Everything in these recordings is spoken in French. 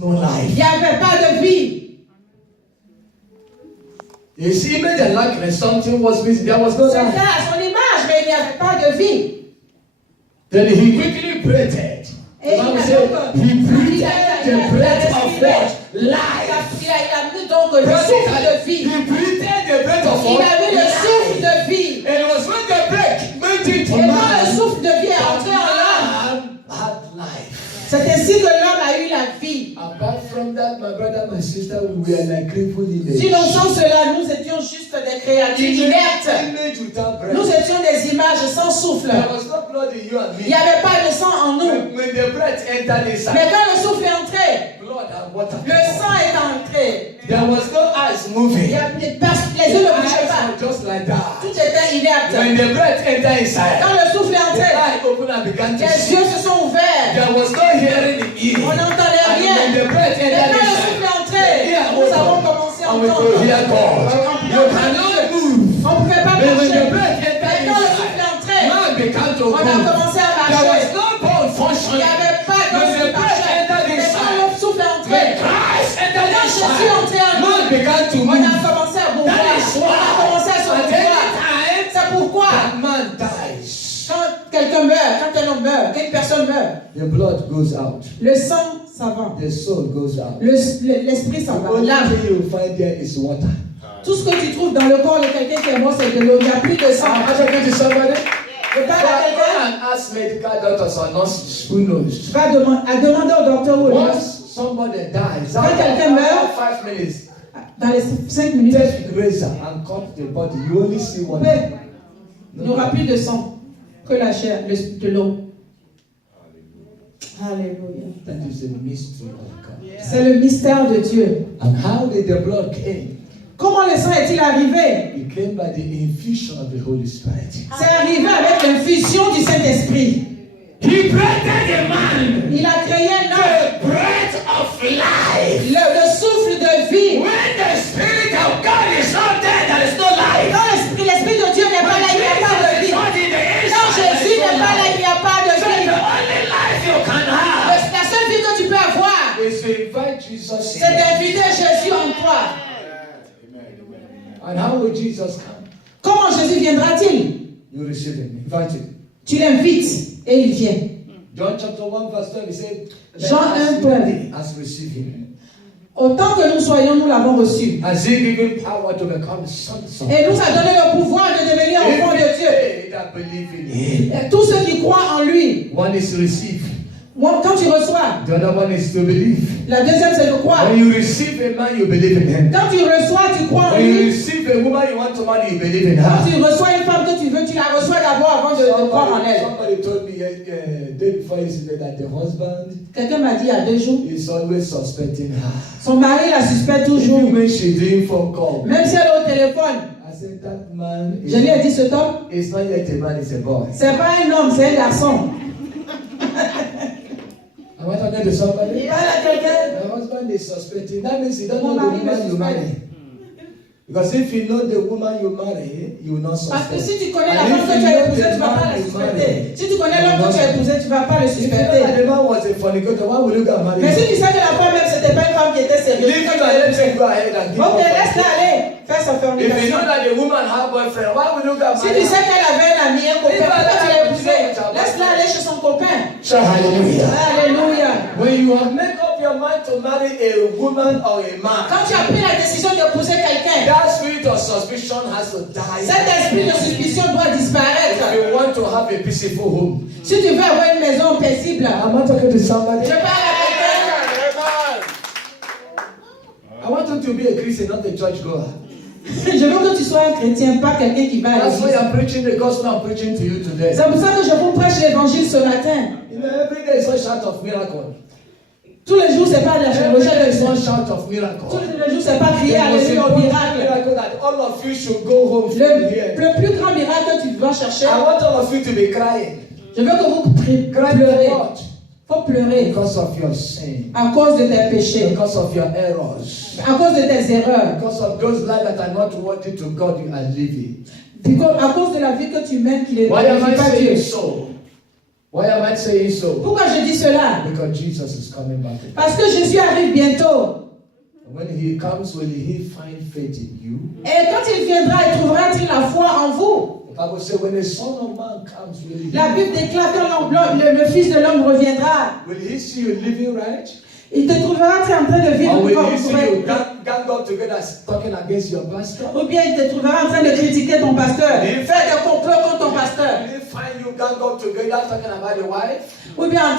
No life. Il n'y avait pas de vie. His image and likeness, something was missing. There was no C'était life. à son image, mais il n'y avait pas de vie. Then he quickly breathed. Et The Bible said he breathed the breath of what? Life. Il a mis donc le souffle de vie. He breathed the breath of Il what? a mis le souffle de vie. And it was when the breath went into Et quand le man, souffle de vie est entré en l'homme, man had life. c'est ainsi que l'homme a eu la vie. Apart from that, my brother, my sister, we were like crippled in the Sinon, sans cela, nous étions juste des créatures inertes. image without breath. Nous étions des images sans souffle. There was no blood in you and Il me. n'y avait pas de sang en nous. When the breath entered Mais inside, quand le souffle est entré, blood and water. le sang est entré. There was no eyes moving. Les yeux ne bougeaient Eyes pas. were just like that. Tout était inerte. When the breath entered inside, Quand le souffle est the entré, eye opened and began to les see. yeux se sont ouverts. There was no hearing in On ear. n'entendait And rien. when the breath Mais entered quand le inside, souffle est entré, the ear nous avons opened. commencé à And we entendre. could hear God. You cannot move. On ne pouvait pas But when marcher. the breath Mais entered quand le souffle est inside, entré, man began to on a move. commencé à There was marcher. no bone Il functioning. n'y avait pas When d'os the qui breath marchait. entered Mais quand inside, le souffle est entré, when Christ entered quand Jésus est entré en inside, nous, man began to on a move. commencé à That mouvoir. is On a commencé à se why at mouvoir. any time C'est pourquoi, that man dies, quand quelqu'un meurt, quand un homme meurt, quand une personne meurt, the blood goes out, le sang s'en va. the soul goes out. L'esprit s'en The va. only L'âme. thing you find there is water. Tout ce que tu trouves dans le corps de quelqu'un qui est mort, c'est de l'eau. Il n'y a plus de sang. I'm talking to somebody. Je parle à Go quelqu'un. and ask medical doctors or nurses who knows. Va demander au docteur ou au nurse. Once somebody dies, Quand quelqu'un meurt, after 5 minutes, dans les 5 minutes, take razor and cut the body. You only see one. il n'y aura plus de sang que la chair, de l'eau. Alléluia. That is the mystery of God. C'est le mystère de Dieu. And how did the blood came? Comment le sang est-il arrivé? It came by the infusion of the Holy Spirit. C'est arrivé avec l'infusion du Saint-Esprit. He created a man. Il a créé un homme. The breath of life. Le souffle de vie. When the Spirit of God is not there, there is no life. Quand l'Esprit de Dieu n'est pas là, il n'y a pas de vie. Quand Jésus n'est pas là, il n'y a pas de The vie. only life you can have La seule vie que tu peux avoir, is to invite Jesus c'est in. d'inviter Jésus en toi. And how will Jesus come? Comment Jésus viendra-t-il? You receive him. Invite him. Tu l'invites et il vient. John chapter 1 verse 12 he said, Jean 1, 12. has received him. Autant que nous soyons, nous l'avons reçu. Has he given power to become sons of Et nous a donné le pouvoir de devenir enfants de Dieu. They that believe in him. Et tous ceux qui croient en lui, One is to receive. quand tu reçois, The other one is to believe. la deuxième c'est de croire. When you receive a man, you believe in him. Quand tu reçois, tu crois en When you lui. receive a woman you want to marry, you believe in Quand her. tu reçois une femme que tu veux, tu la reçois d'abord avant de croire en elle. Somebody told me day before yesterday that the husband Quelqu'un m'a dit il y a 2 jours, is always suspecting her. son mari la suspecte toujours. Even when she's doing phone call. Même si elle est au téléphone. I said that man Je lui ai dit cet homme, it's not yet a man, it's a boy. c'est pas un homme, c'est un garçon. Am I talking to somebody? Il parle à quelqu'un. The husband is suspecting. That means he doesn't Mon know the mari me woman you suspecte. marry. Because if you know the woman you marry, you will not Parce que suspect. si tu connais la And femme if que tu you as know épousée, the tu ne vas pas man la you suspecter. marry, Si tu connais l'homme que tu as épousé, tu ne vas pas le if you know suspecter. that the man was a fornicator, why would you go and marry Mais si him? tu sais que la femme même, c'était pas une femme qui était sérieuse. Leave it and let him go ahead and give Ok, up. laisse-la aller, faire sa If you fornication. know that the woman have boyfriend, why would you go and Si marry tu sais her? qu'elle avait un ami, un copain, pourquoi tu l'as épousé? Laisse-la aller chez son copain. Hallelujah. Alléluia. When you have made up your mind to marry a woman or a man, Quand tu as pris la décision d'épouser quelqu'un, that spirit of suspicion has to die. cet esprit de suspicion doit disparaître. If you want to have a peaceful home. Si tu veux avoir une maison paisible, Am I talking to somebody? je parle à quelqu'un. I want you to be a Christian, not a church goer. Je veux que tu sois un chrétien, pas quelqu'un qui va à That's why l'église. I'm preaching the gospel I'm preaching to you today. C'est pour ça que je vous prêche l'évangile ce matin. You know, every day is one shout of miracle. Tous les jours, c'est pas de la Every day is chirurgie. one shout of miracle. Tous les jours, c'est pas crier The most alléluia au important miracle. miracle that all of you should go home from here. Le plus grand miracle que tu dois chercher, I want all of you to be crying. je veux que vous Crying pleurez. for what? Faut pleurer Because of your sin. à cause de tes péchés, Because of your errors. à cause de tes erreurs, Because of those lives that are not worthy to God you are living. à cause de la vie que tu mènes qui ne Why am I glorifie pas Dieu. saying so? Why am I saying so? Pourquoi je dis cela? Because Jesus is coming back again. Parce que Jésus arrive bientôt. When he comes, will he find faith in you? Et quand il viendra, il trouvera-t-il la foi en vous? The Bible says, when the Son of Man comes, La Bible déclare que le Fils de l'homme reviendra. will he see you living right? Il te trouvera-t-il en train de vivre Or will comme he see you correct? gang up together talking against your pastor? Ou bien il te trouvera en train de critiquer ton pasteur, Oui. faire des complots contre ton pasteur. Will he find you gang up together talking about your wife? Ou bien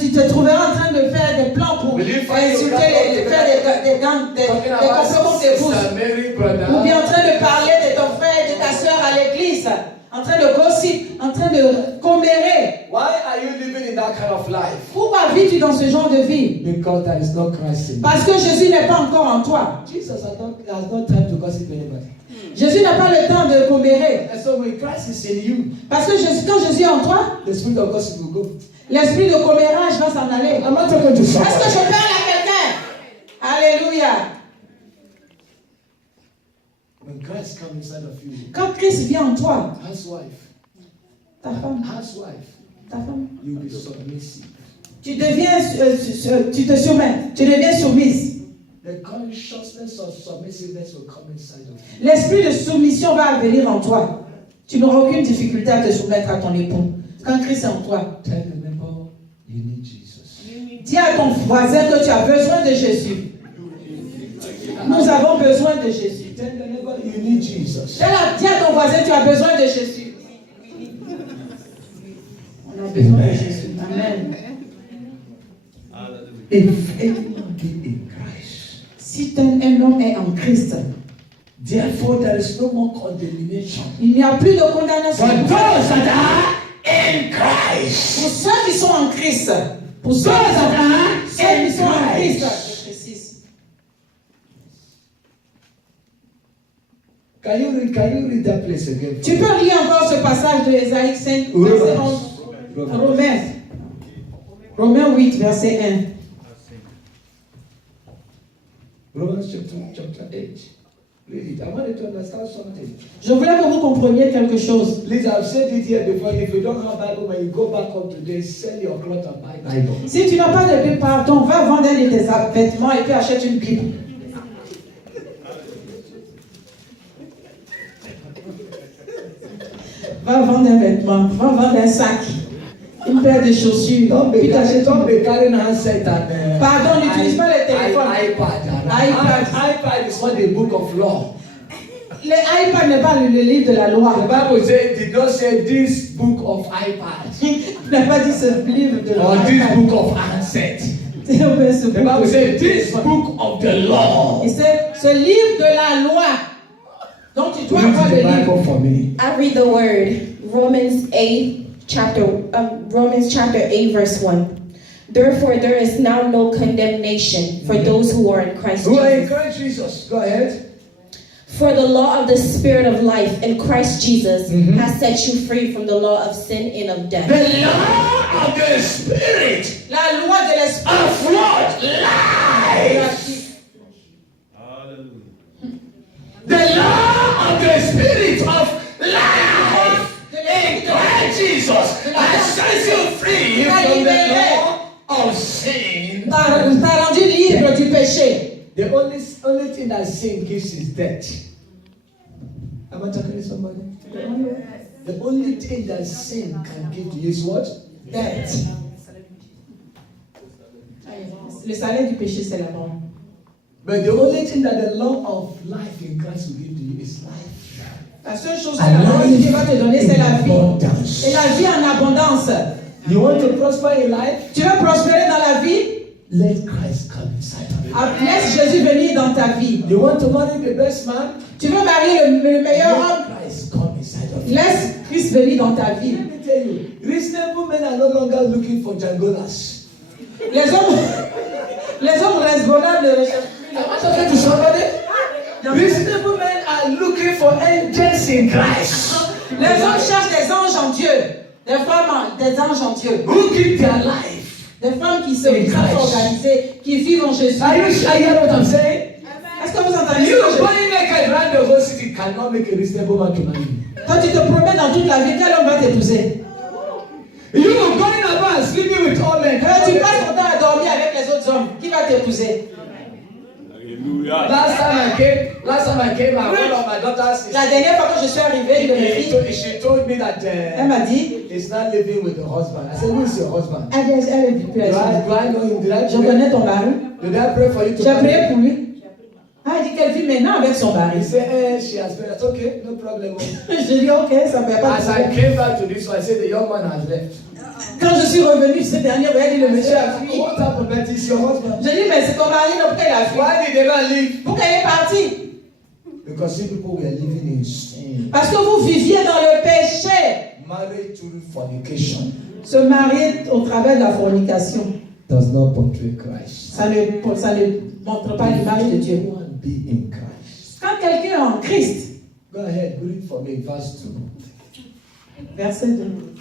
tu te trouveras en train de faire des plans pour Will you find you insulter, faire des talking complots contre about tes épouses. Sister Mary, brother? Ou bien en train de parler de ton frère et de ta soeur à l'église, en train de gossip, en train de commérer. Why are you living in that kind of life? Pourquoi vis-tu dans ce genre de vie? Because there is no Christ in you. Parce que Jésus n'est pas encore en toi. Jesus has no time to gossip anybody. Jésus n'a pas le temps de commérer. And so when Christ is in you, Parce que quand Jésus est en toi, the spirit of gossip will go. l'esprit de commérage va s'en aller. I'm not talking to Est-ce que somebody. je parle à quelqu'un? Alléluia. When Christ comes inside of you, Quand Christ vient en toi, housewife, ta femme, you'll be submissive. tu te soumets, tu deviens soumise. The consciousness of submissiveness will come inside of you. L'esprit de soumission va venir en toi. Tu n'auras aucune difficulté à te soumettre à ton époux. Quand Christ est en toi, Tell the neighbor you need Jesus. dis à ton voisin que tu as besoin de Jésus. Nous avons besoin de Jésus. Tell the neighbor you need Jesus. Dis à ton voisin, tu as besoin de Jésus. On a besoin de Jésus. Amen. If anyone be in Christ, Si un homme est en Christ, therefore there is no more condemnation. il n'y a plus de condamnation. For those that are in Christ. Pour ceux qui sont en Christ, pour ceux qui sont en Christ, je précise. Can you read that place again? Tu peux lire encore ce passage de Ésaïe 5, verset 11. Romains 8, verset 1. Romans chapter 8. Read it. I wanted to understand something. Je voulais que vous compreniez quelque chose. Please, I've said it here before. If you don't have Bible, when you go back home today, sell your clothes and buy Bible. Si tu n'as pas de Bible, pardon, va vendre un de tes vêtements et puis achète une Bible. Va vendre un vêtement, va vendre un sac, une paire de chaussures. Don't be Puis t'achètes carrying handset and Pardon, n'utilise pas le téléphone. iPad is not a book of law. L'iPad n'est pas le livre de la loi. The Bible says, did not say this book of iPad Il n'a pas dit ce livre de la or loi. this book of handset. The Bible says this book of the law. Et c'est ce livre de la loi. Donc tu dois avoir le Read the livre. Bible for me. I read the word, Romans 8, chapter 8, verse 1. Therefore, there is now no condemnation for those who are in Christ Who are in Jesus. Christ Jesus? Go ahead. For the law of the Spirit of life in Christ Jesus has set you free from the law of sin and of death. The law of the Spirit La loi de l'esprit. of what? Life. The law of the Spirit of life in Christ Jesus has set you free from the law of sin. T'as rendu libre du péché. The only thing that sin gives is death. Am I talking to somebody? The only thing that sin can give to you is what? Death. Le salaire du péché, c'est la mort. But the only thing that the law of life in Christ will give to you is life. La seule chose que la loi de Dieu va te donner, c'est la vie. Et la vie en abondance. You want to prosper in life? Tu veux prospérer dans la vie? Let Christ come inside of you. Laisse Jésus venir dans ta vie. You want to marry the best man? Tu veux marier le meilleur homme? Let Christ come inside of you. Laisse Christ venir dans ta vie. Let me tell you, reasonable men are no longer looking for jangolas. Les hommes raisonnables ne recherchent plus. Am I talking to somebody? Reasonable men are looking for angels in Christ. Les hommes cherchent des anges en Dieu. Des femmes, des anges en Dieu. Who give their life? Des femmes qui sont organisées, qui vivent en Jésus. Are you hearing what I'm saying? Est-ce que vous entendez You ce que je dis? going naked around the whole city cannot make a reasonable man to marry you. Quand tu te promènes dans toute la vie, quel homme va t'épouser? You going about sleeping with all men. Tu passes ton temps à dormir avec les autres hommes. Qui va t'épouser? Last time I came, one of my daughters La dernière fois que je suis arrivée de mes filles, she told me that elle m'a dit, he's not living with the husband. I said, who is your husband? elle est plus Do I know him? Je connais ton mari. Did I pray for you to J'ai prié pour lui. Ah, elle dit qu'elle vit maintenant avec son mari. He said, she has been. That's okay, no problem. J'ai dit, ok, ça ne fait pas de As I problème. came back to this one, I said, the young man has left. Quand je suis revenue ce dernier, elle dit, le monsieur a fui. What happened? That is your husband. Je dis, mais c'est ton mari, donc elle a fui. Why did they not leave? Pourquoi elle est partie? Because you people were living in sin. Parce que vous viviez dans le péché. Married through fornication Se marier au travers de la fornication, does not portray Christ. ça ne montre pas l'image de Dieu. Go and be in Christ. Quand quelqu'un est en Christ, Go ahead, read for me, verse 2. verset 2.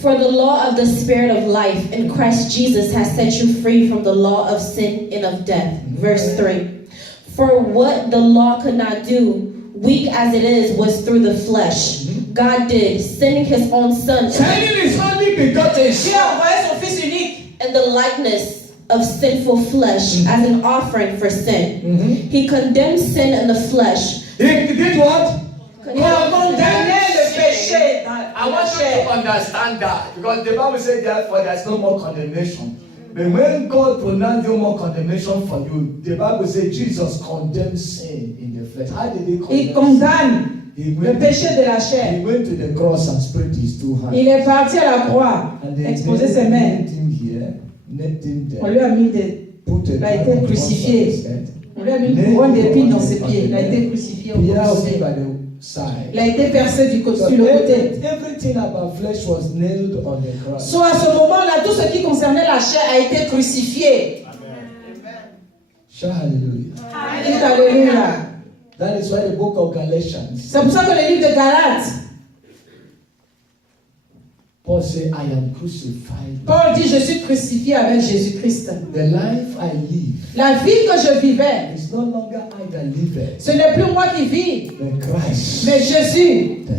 For the law of the Spirit of life in Christ Jesus has set you free from the law of sin and of death. Verse 3. For what the law could not do, weak as it is, was through the flesh. God did, sending his own Son Sending his only begotten Dieu a Son envoyé son Fils unique in the likeness of sinful flesh as an offering for sin. He condemned sin in the flesh. He did what? Il a condamné le péché dans I la want you chair. to understand that because the Bible says therefore there's no more condemnation. But when God pronounced no more condemnation for you, the Bible says Jesus condemned sin in the flesh. How did he Il condemn sin? condamne He le went, péché de la he chair. went to the cross and spread his two hands. Il est parti à la croix, And they exposé ses mains. nailed him here, nailed him On there, lui a mis des, put a il a été crown on crucifié. his head, on lui a mis une couronne d'épines dans ses pieds. Il a été crucifié au pierced côté. him by the side. Il a été percé du côté, So sur le côté. everything about flesh was nailed on the cross. Soit à ce moment-là, tout ce qui concernait la chair a été crucifié. Shout hallelujah. Dites Alléluia. That is why the book of Galatians, C'est pour ça que le livre de Galates, Paul said, I am crucified. Paul dit, je suis crucifié avec Jésus-Christ. The life I live La vie que je vivais, is no longer I that live, ce n'est plus moi qui vis, but Christ mais Jésus that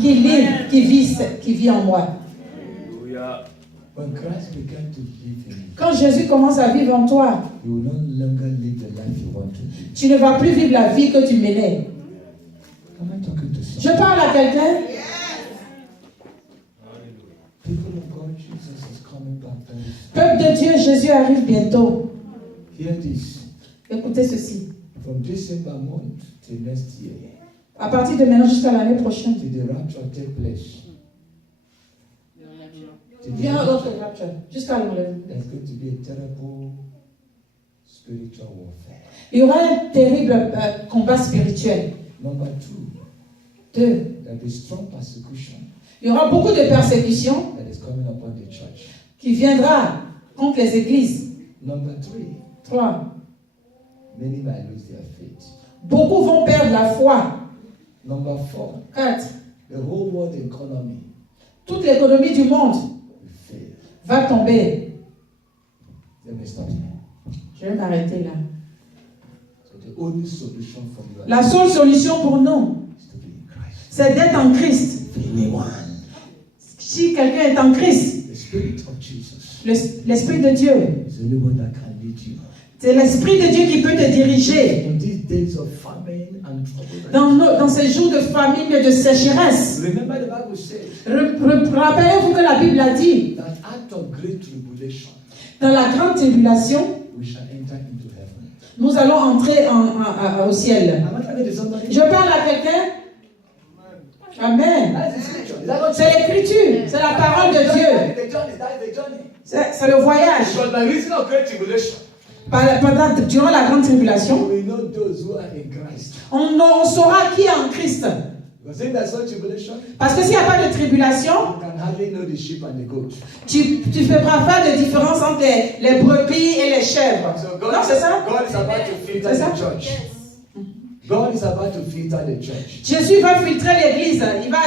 liveth. qui vit en moi. When Christ began to live in you, Quand Jésus commence à vivre en toi, you will no longer live the life you want to live. tu ne vas plus vivre la vie que tu menais. Am I talking to Je someone? parle à quelqu'un. People of God, Jesus is coming back very soon. Peuple de Dieu, Jésus arrive bientôt. Hear this. Écoutez ceci. From December month to next year, À partir de maintenant jusqu'à l'année prochaine, till the rapture take place, till the viens à rapture, l'autre rapture, jusqu'à l'enlèvement. there's going to be a terrible spiritual warfare. Il y aura un terrible combat spirituel. Number 2, 2. there'll be strong persecution Il y aura beaucoup de persécutions that is coming upon the church. qui viendra contre les églises. Number 3, 3. many might lose their faith. Beaucoup vont perdre la foi. Number 4, 4. the whole world economy Toute l'économie du monde will fail. va tomber. Let me stop here. Je vais m'arrêter là. So the only solution for you La seule solution pour nous, is to be in Christ. c'est d'être en Christ. Anyone. Si quelqu'un est en Christ, The Spirit of Jesus l'Esprit de Dieu, is the only one that can lead you. c'est l'Esprit de Dieu qui peut te diriger In these days of famine and trouble. dans ces jours de famine et de sécheresse. Remember the Bible says Rappelez-vous que la Bible a dit, that out of great tribulation dans la grande tribulation, we shall enter into heaven. nous allons entrer au ciel. Am I talking to somebody? Je parle à quelqu'un. Amen. That's the scripture. Is that not C'est l'écriture, c'est la parole de Dieu. the journey? That is the journey. C'est le voyage. Because by reason of great tribulation, Durant la grande tribulation, we know those who are in Christ. on saura qui est en Christ. Because if there's no tribulation, Parce que s'il n'y a pas de tribulation, you can hardly know the sheep and the goat. tu ne feras pas de différence entre les brebis et les chèvres. So Non, c'est ça? God is about to filter C'est ça? the church. God is about to filter the church. Jésus va filtrer l'église. Il va,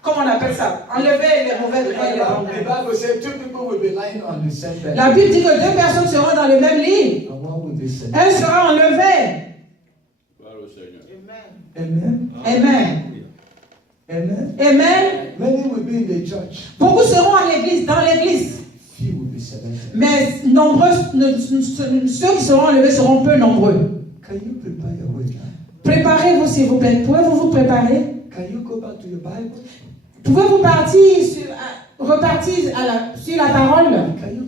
comment on appelle ça? Enlever les mauvais de The Bible says two people will be lying on the same bed. La Bible dit que 2 personnes seront dans le même lit. And one will be saved. Un sera enlevé. Amen. Amen. Amen. Amen. Many will be in the church. Beaucoup seront à l'église, dans l'église. Few will be selected. Mais ceux qui seront enlevés seront peu nombreux. Can you prepare your way now? Préparez-vous s'il vous plaît. Pouvez-vous vous préparer? Can you go back to your Bible? Pouvez-vous repartir sur la parole?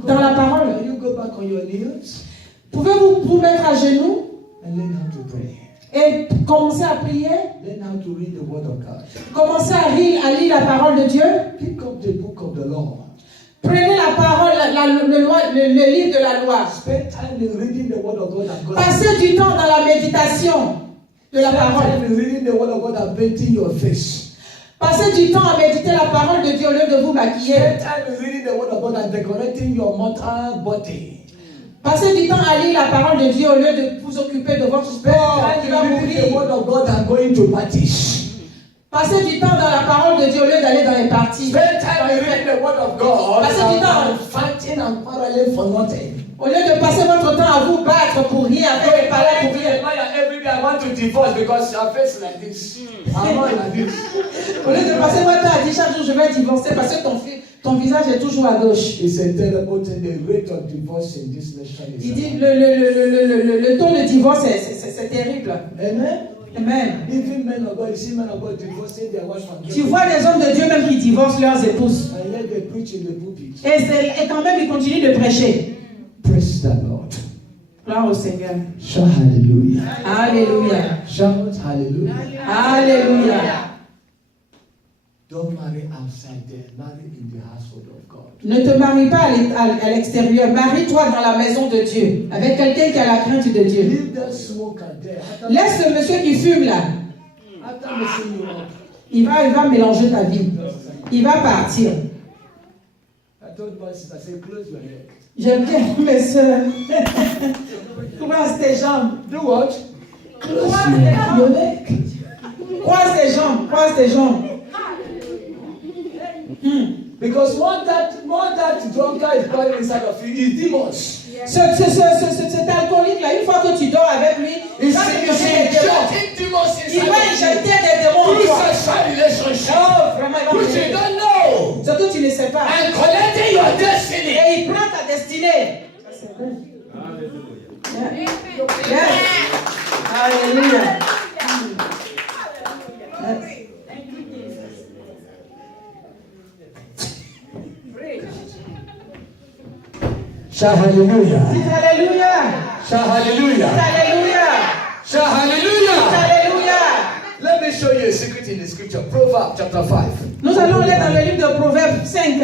Dans la parole. Can you go back on your knees Pouvez-vous vous mettre à genoux and learn how to pray? et commencer à prier? Learn how to read the Word of God. Commencer à lire la parole de Dieu? Pick up the book of the law. Prenez la parole, le livre de la loi. Spend time in reading the Word of God and God. Passez du temps dans la méditation de la parole. Spend time in reading the Word of God and painting your face. Passez du temps à méditer la parole de Dieu au lieu de vous maquiller. Spend time in reading the Word of God and decorating your mortal body. Passez du temps à lire la parole de Dieu au lieu de vous occuper de votre sport qui va Spend time in reading the mourir. Word of God and going to parties. Passez du temps dans la parole de Dieu au lieu d'aller dans les parties. Spend time in reading the Word of God Passez du temps and fighting and quarreling for nothing. au lieu de passer votre temps à vous battre pour rien, à faire des palais pour rien. Every day I want to divorce because your face like this. I'm not like this. Au lieu de passer votre temps à dire chaque jour je vais divorcer parce que ton visage est toujours à gauche. It's a terrible thing. The rate of divorce in this nation is. Il dit le taux de divorce c'est terrible. Amen. Amen. Even men of God, you see men of God divorcing their wives from. Tu vois des hommes de Dieu même qui divorcent leurs épouses. And yet they preach in the pulpit. Et quand même ils continuent de prêcher. Praise the Lord. Gloire au Seigneur. Shout hallelujah. Alléluia. Shout hallelujah. Alléluia. Don't marry outside there. Marry in the household of God. Ne te marie pas à l'extérieur. Marie-toi dans la maison de Dieu. Avec quelqu'un qui a la crainte de Dieu. Leave that smoker there. Laisse le monsieur qui fume là. After messing you up. Il va mélanger ta vie. Il va partir. I told my sister, I said, close your head. J'aime bien mes soeurs. Croise tes jambes. Do what? Croise tes jambes. Croise tes jambes. Croise tes jambes. Because what that drunkard is calling inside of you is demons. Cet alcoolique-là, une fois que tu dors avec lui, il va injecting demons inside Il va of injecter you. des démons en Through toi. sexual relationship. Oh, vraiment, il va Which you mourir. don't know. Ce que tu ne sais pas. And collecting your destiny. Et il prend ta destinée. Yes. Alléluia. Shout hallelujah. Alléluia. Shout hallelujah. Alléluia. Shout hallelujah. Alléluia. Let me show you a secret in the scripture. Proverbs chapter 5. Nous allons lire dans le livre de Proverbes 5.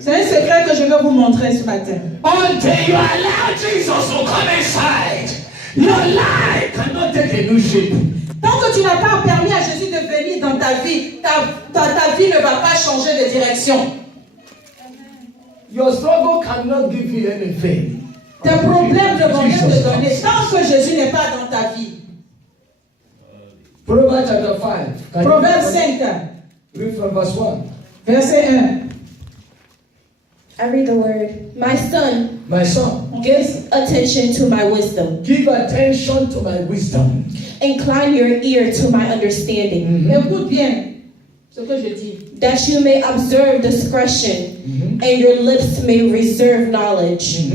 C'est un secret que je vais vous montrer ce matin. Until you allow Jesus to come inside, your life cannot take a new shape. Tant que tu n'as pas permis à Jésus de venir dans ta vie, ta vie ne va pas changer de direction. Your struggle cannot give you anything. Tes problèmes ne vont rien Jesus te donner comes. tant que Jésus n'est pas dans ta vie. Proverbs chapter 5. Proverbe 5, Read from verse 1. verset 1. I read the word. My son, My son, give attention to my wisdom. give attention to my wisdom. Incline your ear to my understanding, Écoute bien ce que je dis. that you may observe discretion, and your lips may reserve knowledge.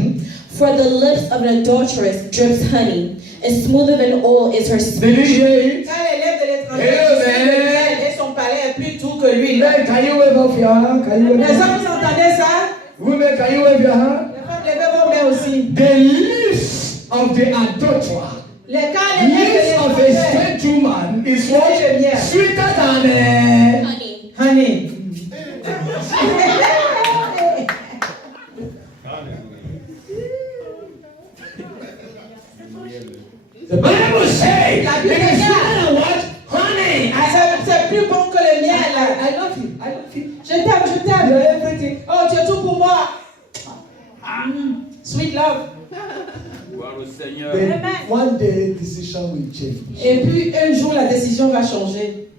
For the lips of an adulteress drips honey, and smoother than oil is her Did you speech. hear it? Quand les lèvres de l'étranger et son palais est plus doux que l'huile. Men, can you wave off your hand? Can you Les wave hommes, vous entendez ça? Women, can you wave your hand? Les femmes, levez vos mains aussi. The lips of the adulterer. Les Lips lèvres of de a l'étranger. strange woman is Yeah. what? Sweeter than Honey. Honey. the Bible says. La It Bible is dit, sweeter than what? Honey. c'est plus bon que le miel. I love you. I love you. Je t'aime, je t'aime. You're everything. Oh, tu es tout pour moi. Sweet love. Gloire au Seigneur. Then one day decision will change. Et puis un jour, la décision va changer.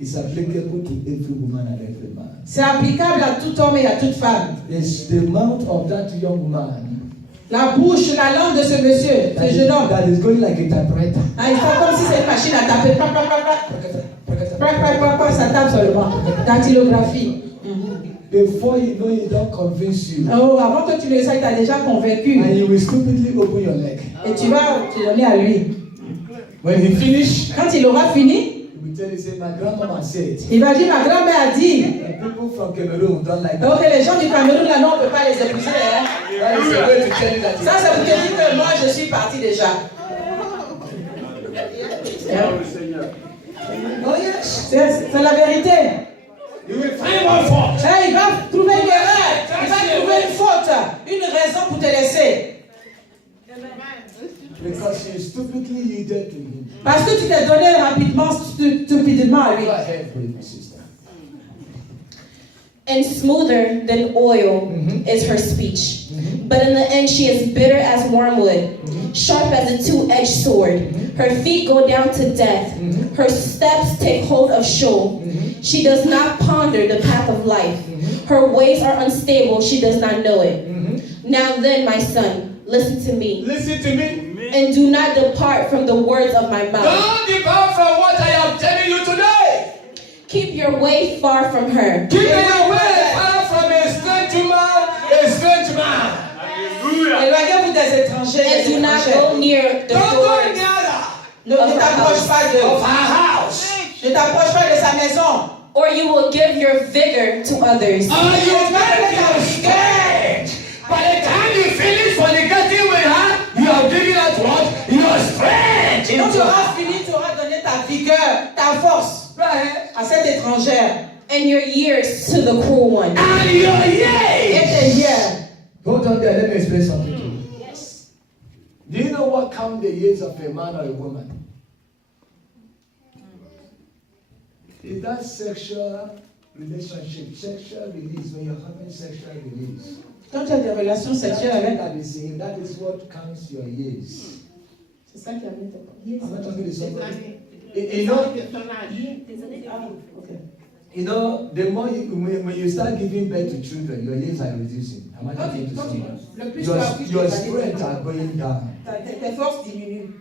It's applicable to every woman and every man. C'est applicable à tout homme et à toute femme. It's the mouth of that young man La bouche, la langue de ce monsieur, ce jeune homme. that is going like a typewriter. Ah, il fait comme si c'est une machine à taper. Pa, pa, pa, pa. Ça tape seulement. Dactylographie. Before you know, it don't convince you. Oh, avant que tu le saches, tu as déjà convaincu. And you will stupidly open your leg. Et tu vas te donner à lui. When he finish, Quand il aura fini, he will tell you, say, my grandmama said. il va dire, ma grand-mère a dit. And people from Cameroon don't like that. Donc les gens du Cameroun, là, non, on ne peut pas les épouser. Hein. That is the way to tell you that. Ça, c'est pour te dire que moi, je suis parti déjà. Gloire au Seigneur. Oh yes. C'est la vérité. You will find one fault. Là, il va trouver une erreur. Il va trouver une faute. Une raison pour te laisser. Because you stupidly yielded to him. Parce que tu t'es donné rapidement, stupidement à lui. Go ahead, my sister. And smoother than oil is her speech. But in the end, she is bitter as wormwood, sharp as a two-edged sword. Her feet go down to death. Her steps take hold of Sheol. She does not ponder the path of life. Her ways are unstable. She does not know it. Now then, my son, listen to me. Listen to me. And do not depart from the words of my mouth. Don't depart from what I am telling you today. Keep your way far from her. Keep your way far from a strange woman, a strange man. Éloignez-vous des étrangers. And Des do not étrangers. go near the Don't go doors near her. Ne t'approche pas Of de. her house. Ne t'approche pas de sa maison. or you will give your vigor to others. And you make her strength. By the time you finish fornicating with her, you have given her what? Your strength. Quand tu auras fini, tu auras donné ta vigueur, ta force à cette étrangère. And your years to the cruel one. And your Et years. tes years. Hold on there, let me explain something to you. Yes. Do you know what count the years of a man or a woman? Is that sexual relationship, sexual release, when you're having sexual release? Quand tu as des relations sexuelles avec. That is what counts your years. C'est ça qui a mis I'm not talking to somebody. You know, the more when you start giving birth to children, your years are reducing. Am I talking to someone? Your strength are going down. Tes forces diminuent.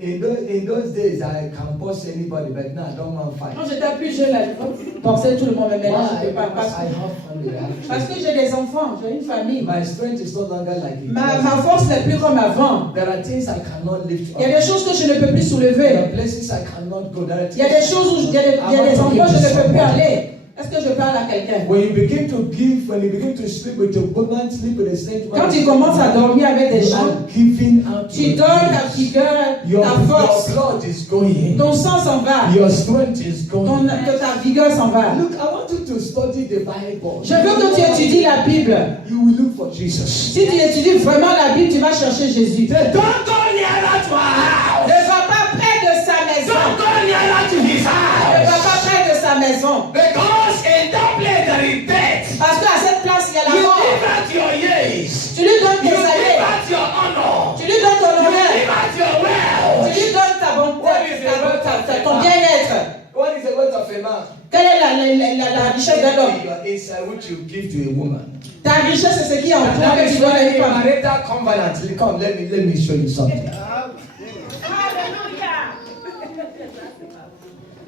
In those days, I can boss anybody, but now I don't want to fight. Quand j'étais plus jeune, là, je forçais tout le monde, mais maintenant je ne peux pas. Because I have family. Parce que j'ai des enfants, j'ai une famille. My strength is no longer like it Ma was. force n'est plus comme avant. There are things I cannot lift up. Il y a des choses que je ne peux plus There soulever. are places I cannot go. There are Il y a des choses où il y a des endroits où je ne peux plus aller. Est-ce que je parle à quelqu'un? When you begin to sleep with a woman, sleep with a strange woman, Quand tu commences à dormir avec des you gens, are giving out tu your donnes ta years. vigueur, Your ta force, blood is going. ton sang s'en va, Your strength is going. ta vigueur s'en va. Look, I want you to study the Bible. Je veux que tu étudies la Bible. You will look for Jesus. Si tu étudies vraiment la Bible, tu vas chercher Jésus. Say, don't go near that to our house. Ne va pas près de sa maison. Don't go near that to his Ne va house. pas près de sa maison. Because in that place there is death. Parce qu'à cette place, il y a la You mort. give out your years. Tu lui donnes You tes give années. out your honor. Tu lui donnes ton You honneur. give out your wealth. Tu lui donnes ta bonté, ton bien-être. What is the wealth of a man? Quelle est la richesse d'un homme? Your inside which you give to a woman. Ta richesse, c'est ce qui est en toi That que is tu dois why donner a à femme. marital covenant. Come, let me show you something.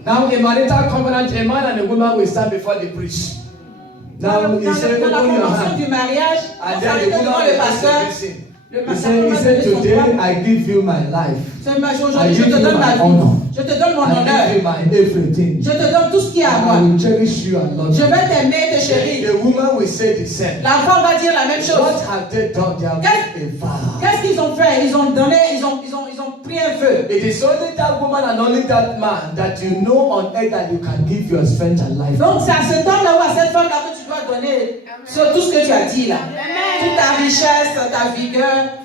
Now, a marital covenant, a man and a woman will stand before the priest. Now, he said, Dans la open your convention hand. du mariage, on And then s'arrêtait the devant woman le will pasteur. listen. Le He pasteur said, va donner son today droit. I give you my life. Aujourd'hui, je te donne ma vie. Je te donne mon I give honneur. you my everything. Je te donne tout ce qui est à I moi. will cherish you and love Je you. vais t'aimer, te chérir. The woman will say the same. La femme va dire la même What chose. have they done? They have made a vow. Qu'est-ce qu'ils ont fait? Ils ont donné, ils ont pris un vœu. It is only that woman and only that man that you know on earth that you can give your strength and life. Donc c'est à ce temps-là ou à cette femme-là que tu dois donner sur tout ce que tu as dit là. Toute ta richesse, ta vigueur.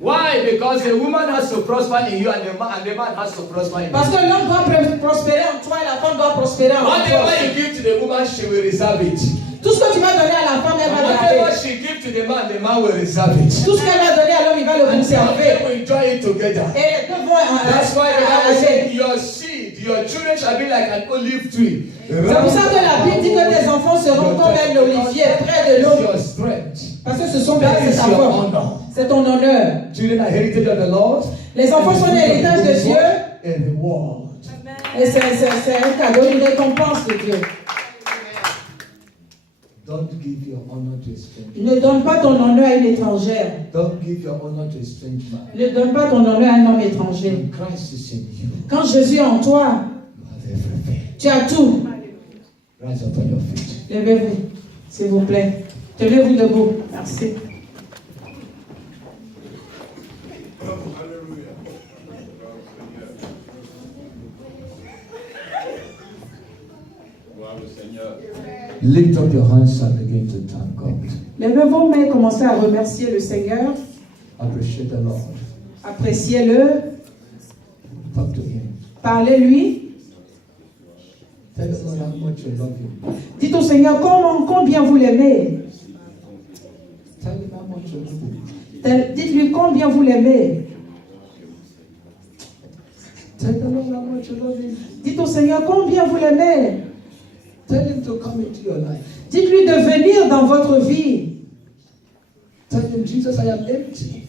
Why? Because the woman has to prosper in you and the man has to prosper in Parce you. que l'homme doit prospérer en toi et la femme doit prospérer en toi. Whatever you give to the woman, she will reserve it. Tout ce que tu vas donner à la femme, elle And va whatever garder. she gives to the man will reserve it. Tout ce qu'elle va donner à l'homme, il va le And they conserver. will enjoy it together. Et les deux vont That's why the Bible arranger. says your seed, your children shall be like an olive tree. C'est pour ça que la Bible dit que tes enfants seront comme un olivier près de l'eau. Your strength. Parce que ce sont That c'est is ta your force. honor. C'est ton honneur. Children are heritage of the Lord. Les enfants sont l'héritage de Dieu. A reward. Et c'est un cadeau, une récompense de Dieu. Don't give your honor to a stranger. Ne donne pas ton honneur à une étrangère. Don't give your honor to a strange man. Ne donne pas ton honneur à un homme étranger. When Christ is in you, Quand Jésus est en toi, you have everything. tu as tout. Rise up on your feet. Levez-vous, s'il vous plaît. Tenez-vous debout. Merci. Gloire au Seigneur. Lift up your hands and begin to thank God. Levez vos mains et commencez à remercier le Seigneur. Appreciate the Lord. Appréciez-le. Talk to Him. Parlez-lui. Tell the Lord how much you love Him. Dites au Seigneur combien vous l'aimez. Tell Him how much you love Him. Dites-lui combien vous l'aimez. Tell the Lord how much you love Him. Dites au Seigneur combien vous l'aimez. Tell Him to come into your life. Dites-lui de venir dans votre vie. Tell Him, Jesus, I am empty.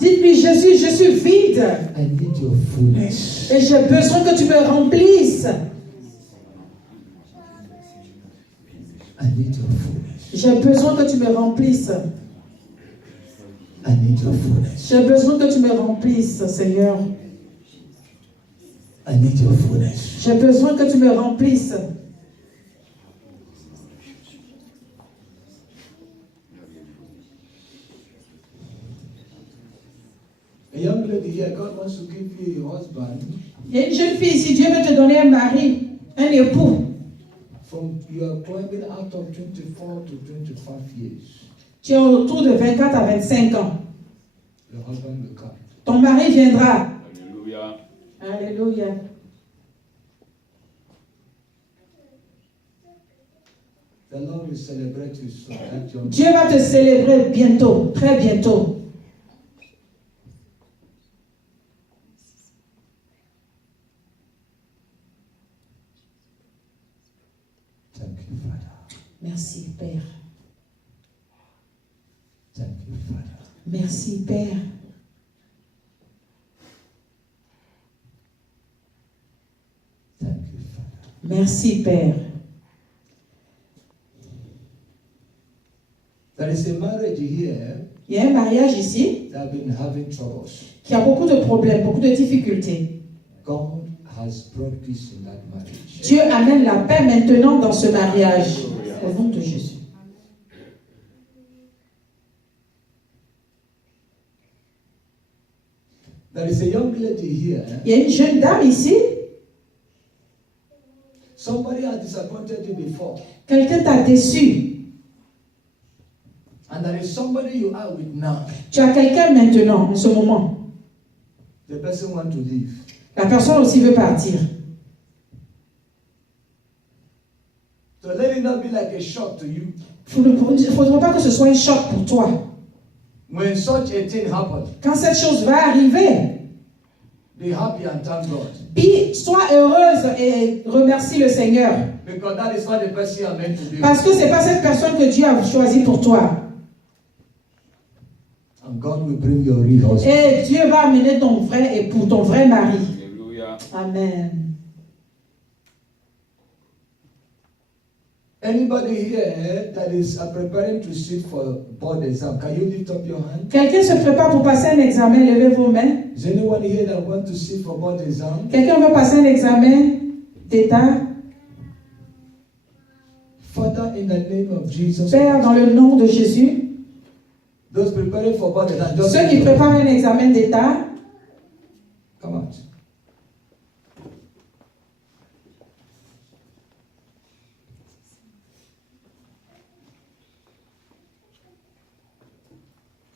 Dites-lui, Jésus, je suis vide. I need your fullness. Et j'ai besoin que tu me remplisses. I need your fullness. J'ai besoin que tu me remplisses. I need your fullness. J'ai besoin que tu me remplisses, Seigneur. I need your fullness. J'ai besoin que tu me remplisses. A young lady here, God wants to give you a husband. Il y a une jeune fille ici, Dieu veut te donner un mari, un époux. From you are climbing out of 24 to 25 years. Tu es autour de 24 à 25 ans. Your husband will come. Ton mari viendra. Alléluia. Alléluia. The Lord will celebrate you soon. That young Dieu va te célébrer bientôt, très bientôt. Thank you, Father. Merci, Père. Thank you, Father. Merci, Père. Thank you, Father. Merci, Père. There is a marriage here Il y a un mariage ici that have been having troubles. qui a beaucoup de problèmes, beaucoup de difficultés. God has brought peace in that marriage. Dieu amène la paix maintenant dans ce mariage. Au nom de Jésus. There is a young lady here. Il y a une jeune dame ici. Somebody has disappointed you before. Quelqu'un t'a déçu. And there is somebody you are with now. Tu as quelqu'un maintenant, en ce moment. The person wants to leave. La personne aussi veut partir. So let it not be like a shock to you. Il ne faudrait pas que ce soit un choc pour toi. When such a thing happens, Quand cette chose va arriver, be happy and thank God. puis sois heureuse et remercie le Seigneur. Because that is what the person you are meant to do. Parce que ce n'est pas cette personne que Dieu a choisie pour toi. And God will bring your real husband. Et Dieu va amener ton vrai époux, ton vrai mari. Alléluia. Amen. Anybody here that is preparing to sit for board exam, can you lift up your hand? Quelqu'un se prépare pour passer un examen, levez vos mains. Is anyone here that want to sit for board exam? Quelqu'un veut passer un examen d'État? Father, in the name of Jesus, Père, dans le nom de Jésus, those preparing for board exam, just ceux qui préparent un examen d'État, come out.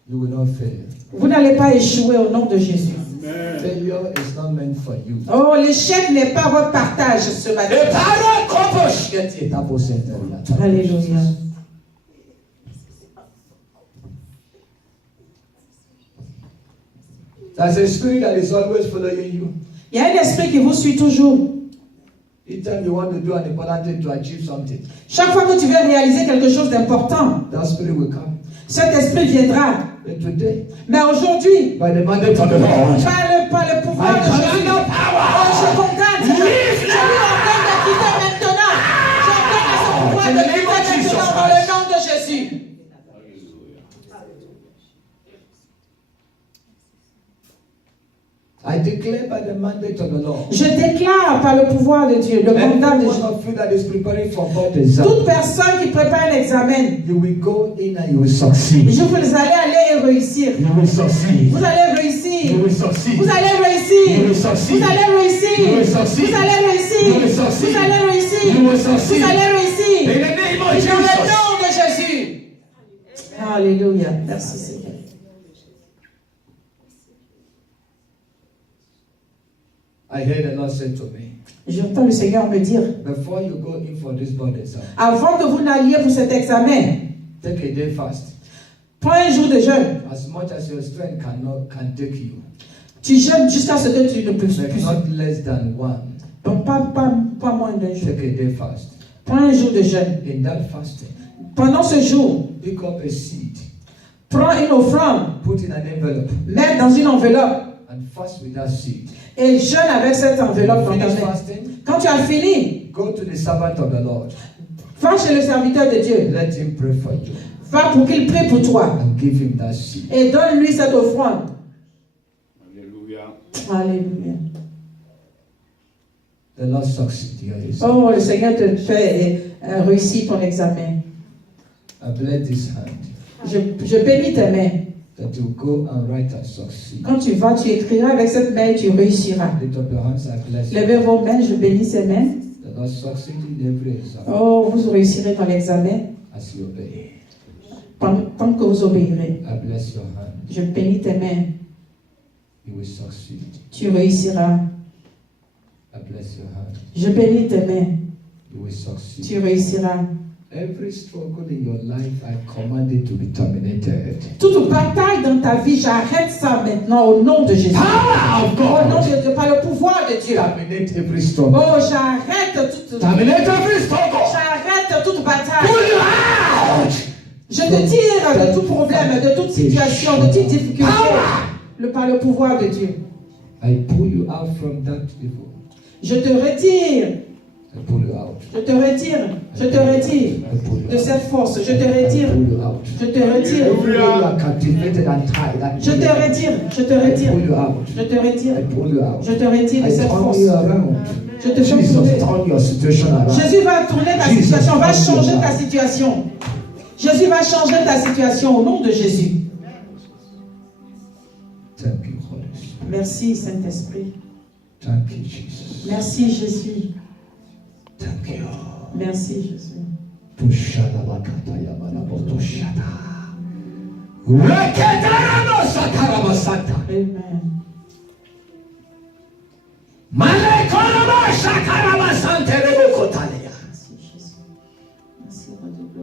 You will not fail. vous n'allez pas échouer au nom de Jésus. Amen. Failure is not meant for you. Oh, l'échec n'est pas votre partage ce matin. Alléluia. There's a spirit that is always following you. Il y a un esprit qui vous suit toujours. Each time you want to do an important thing to achieve something, Chaque fois que tu veux réaliser quelque chose d'important, that spirit will come. cet esprit viendra. But today, Mais aujourd'hui, by the mandate of the Lord, par le pouvoir de Jésus, oh, je condamne. leave va In te the name of quitter Jesus maintenant dans le Christ. nom de Jésus. I declare by the mandate of the Lord. Je déclare par le pouvoir de Dieu, le mandat de Every one Dieu. of you that is preparing for board exam, Toute personne qui prépare un examen, you will go in and you will succeed. vous allez aller et réussir. You will succeed. Vous allez réussir. You will succeed. Vous allez réussir. You will succeed. Vous allez réussir. You will succeed. Vous allez réussir. You will succeed. Vous allez réussir. You will succeed. Vous allez réussir. In the name of Et dans le Jesus. nom de Jésus. Alléluia. Merci Seigneur. I heard the Lord say to me, J'entends le Seigneur me dire, before you go in for this board exam, avant que vous n'alliez pour cet examen, take a day fast. prends un jour de jeûne. As much as your strength can take you. Tu jeûnes jusqu'à ce que tu ne peux But plus. not less than one. Donc pas moins d'un jour. Take a day fast. Prends un jour de jeûne. In that fasting, Pendant ce jour, pick up a seed, prends une offrande, put in an envelope, mets dans une enveloppe and fast with that seed. et jeûne avec cette enveloppe dans ta Finish main. fasting, Quand tu as fini, go to the servant of the Lord. va chez le serviteur de Dieu. Let him pray for you Va pour qu'il prie pour toi and give him that seed. et donne-lui cette offrande. Alléluia. Alléluia. The Lord succeed your exam. Oh, le Seigneur te fait réussir ton examen. I bless this hand Je bénis tes mains. that you go and write and succeed. Quand tu vas, tu écriras avec cette main et tu réussiras. Lift up your hands, I bless you. Levez vos mains, je bénis ces mains. The Lord succeed in every exam Oh, vous réussirez dans l'examen as you obey. tant que vous obéirez. I bless your hand. Je bénis tes mains. You will succeed. Tu réussiras. I bless your hand. Je bénis tes mains. You will succeed. Tu réussiras. Every struggle in your life, I command it to be terminated. Toute bataille dans ta vie, j'arrête ça maintenant au nom de Jésus. Power of Au nom God. de Dieu, par le pouvoir de Dieu. Terminate every struggle. Oh, j'arrête toute Terminate every struggle. J'arrête toute bataille. Pull you out. Je te tire de tout problème, de toute situation, de toute difficulté. Par le pouvoir de Dieu. I pull you out from that evil. Je te retire. I pull you out. Je te retire. Je te retire I pull you de out. cette force. Je te I retire. pull you out. Je te retire. Everywhere you are captivated and tied, I Je pull te you out. retire. Je te I retire. pull you out. Je te retire. I pull you out. Je te retire de I cette turn force. you around. Je te fais Jesus, tourner. turn your situation around. Jésus va tourner ta Jesus, situation, va turn changer your ta life. situation. Jésus va changer ta situation au nom de Jésus. Thank you, Holy Spirit. Merci Saint-Esprit. Thank you, Jesus. Merci Jésus. Thank you. Merci Jésus. Pushada bakata yamana botoshada. Reketarano sakarabasata. Amen. Malekoraba sakarabasante rebokotale.